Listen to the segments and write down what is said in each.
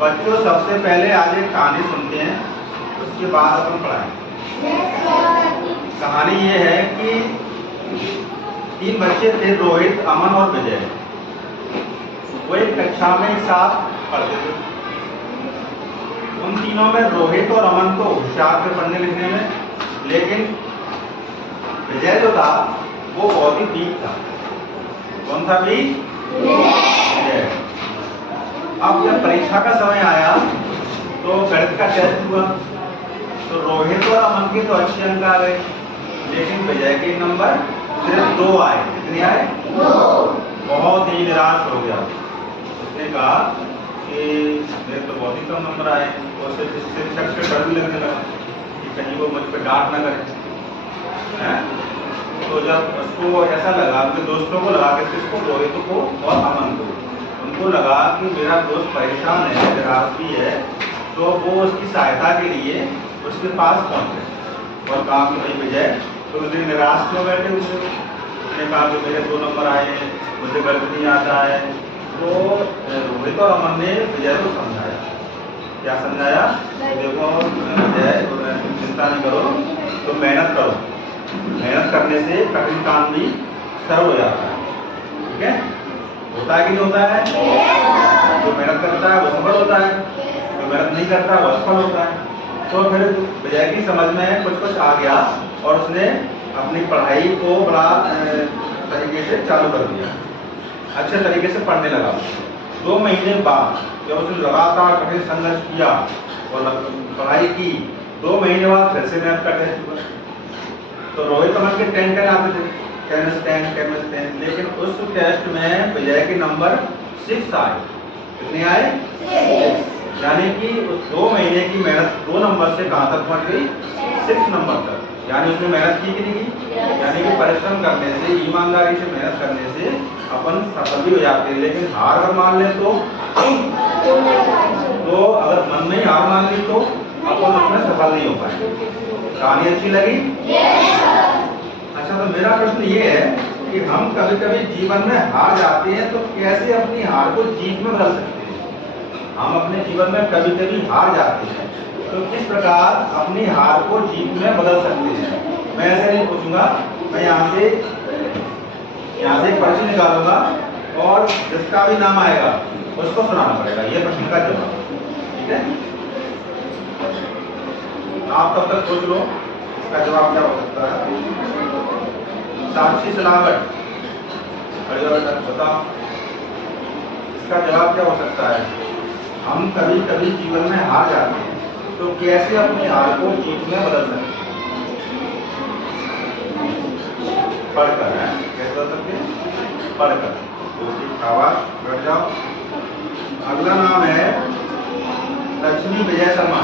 बच्चों सबसे पहले आज एक कहानी सुनते हैं, उसके बाद अपन पढ़ाएंगे। कहानी ये है कि 3 बच्चे थे, रोहित, अमन और विजय। वो एक कक्षा में एक साथ पढ़ते थे। उन तीनों में रोहित और अमन तो होशियार थे पढ़ने लिखने में, लेकिन विजय जो था वो बहुत ही वीक था। कौन था वीक? विजय। अब जब परीक्षा का समय आया तो गणित का टेस्ट हुआ, तो रोहित और अमन के तो अच्छे अंक आ गए, लेकिन विजय के नंबर सिर्फ 2 आए। कितने आए? 2। बहुत ही निराश हो गया। उसने कहा कि मेरे तो बहुत ही कम नंबर आए। और शिक्षक से डर भी लगने लगा कि कहीं वो मुझ पर डांट ना करे। तो जब उसको ऐसा लगा, अपने दोस्तों को लगा, किसको? रोहित को और अमन को। उनको लगा कि मेरा दोस्त परेशान है, निराश भी है, तो वो उसकी सहायता के लिए उसके पास पहुंचे और कहा कि भाई विजय, तो मुझे निराश क्यों बैठे हुए? उसने कहा कि मेरे 2 नंबर आए हैं, मुझे गणित नहीं आता है। तो रोहित और अमन ने विजय को समझाया। क्या समझाया? देखो विजय, चिंता नहीं करो, तो मेहनत करो। मेहनत करने से कठिन काम भी सरल हो जाता है। ठीक है? होता है कि नहीं होता है? जो मेहनत करता है वो सफल होता है, जो मेहनत नहीं करता है वो असफल होता है। तो फिर विजय की समझ में कुछ आ गया और उसने अपनी पढ़ाई को बड़ा तरीके से चालू कर दिया, अच्छे तरीके से पढ़ने लगा। 2 महीने बाद जब उसने लगातार कठिन संघर्ष किया और पढ़ाई की, 2 महीने बाद फिर से मैथ का टेस्ट हुआ। तो रोहित अमन के 10 आते थे, केमिस्ट्री 10, लेकिन उस टेस्ट में विजय के नंबर 6 आए। कितने आए? 6। यानी कि उस 2 महीने की मेहनत 2 नंबर से कहाँ तक पहुँच गई? 6 नंबर तक। यानी उसने मेहनत की कि नहीं की? यानी कि परिश्रम करने से, ईमानदारी से मेहनत करने से अपन सफल भी हो जाते हैं। लेकिन हार अगर मान ले तो अगर मन में ही हार मान ली तो अपन उसमें सफल नहीं हो पाए। कहानी अच्छी लगी? अच्छा, तो मेरा प्रश्न ये है कि हम कभी कभी जीवन में हार जाते हैं, तो कैसे अपनी हार को जीत में बदल सकते हैं? हम अपने जीवन में कभी कभी हार जाते हैं, तो किस प्रकार अपनी हार को जीत में बदल सकते हैं? मैं ऐसे नहीं पूछूंगा, मैं यहाँ से एक पर्ची निकालूंगा और जिसका भी नाम आएगा उसको सुनाना पड़ेगा ये प्रश्न का जवाब। ठीक है? आप तब तक सोच लो इसका जवाब क्या हो सकता है। साक्षी सलावट, बताओ इसका जवाब क्या हो सकता है? हम कभी कभी जीवन में हार जाते हैं, तो कैसे अपनी हार को जीत में बदल सकते हैं? पढ़कर है, कैसे बदल सकते हैं? पढ़कर। तो आवाज बैठ जाओ। अगला नाम है लक्ष्मी विजय शर्मा।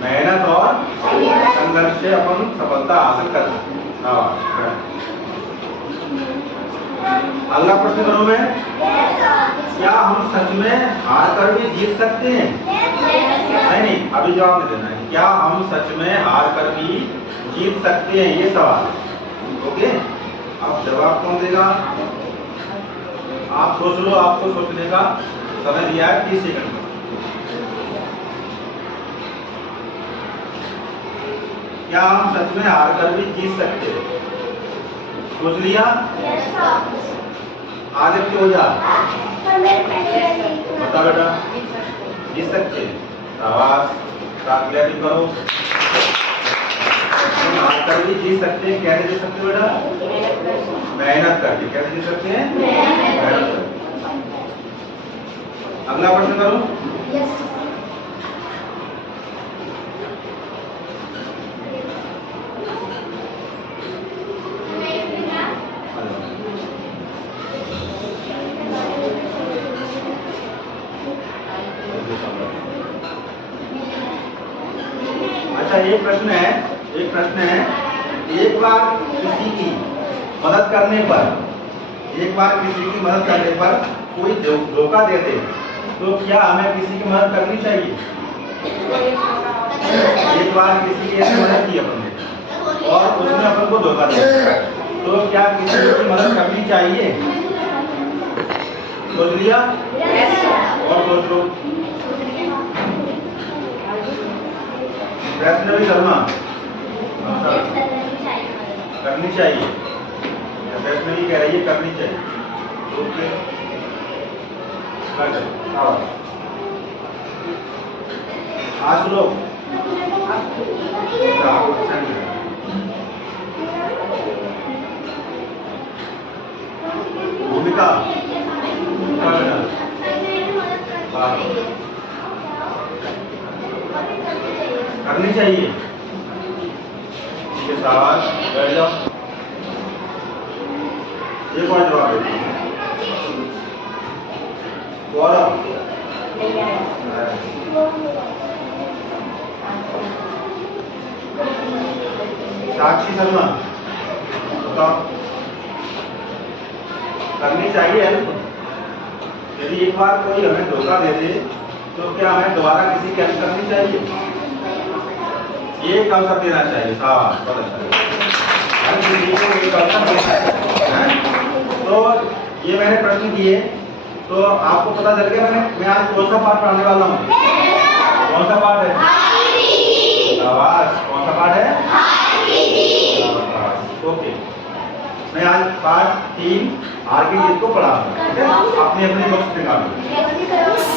मेहनत और संघर्ष से अपन सफलता हासिल कर सकते हैं। अगला प्रश्न करूं मैं, क्या हम सच में हार कर भी जीत सकते हैं? नहीं, अभी जवाब नहीं देना है। क्या हम सच में हार कर भी जीत सकते हैं, ये सवाल है। ओके, अब जवाब कौन देगा? आप सोच लो, आपको सोचने का समय दिया है 30 सेकंड। क्या हम सच में हार कर भी जीत सकते हैं? सोच लिया? आदित्य हो जा, बता बेटा, जीत सकते हैं। आवाज भी करो। हार कर भी जीत सकते हैं। कैसे जीत सकते हैं बेटा? मेहनत करके। कैसे जीत सकते हैं? मेहनत करके। अगला प्रश्न करूं? अच्छा, एक प्रश्न है, एक बार किसी की मदद करने पर कोई धोखा दे दे, तो क्या हमें किसी की मदद करनी चाहिए? एक बार किसी की ऐसी मदद की अपने और उसने अपन को धोखा दिया, तो क्या किसी की मदद करनी चाहिए? सोच लिया? और सोच लो। वैष्णवी शर्मा करनी चाहिए। वैष्णवी कह रही है करनी चाहिए। ओके, आज लोग भूमिका करनी चाहिए। इसके साथ बैठ जाओ। एक और जवाब देते हैं। गौरव साक्षी शर्मा बताओ करनी चाहिए हेल्प। यदि एक बार कोई हमें धोखा दे दे तो क्या हमें दोबारा किसी की हेल्प करनी चाहिए? एक अवसर देना चाहिए। शाबाश, बहुत अच्छा। हर किसी को एक अवसर देना चाहिए। तो ये मैंने प्रश्न किए तो आपको पता चल गया मैं आज कौन सा पाठ पढ़ाने वाला हूँ। कौन सा पाठ है? शाबाश, कौन सा पाठ है? ओके, मैं आज पाठ 3 आर की जीत को पढ़ा। आपने अपनी बुक्स निकाली।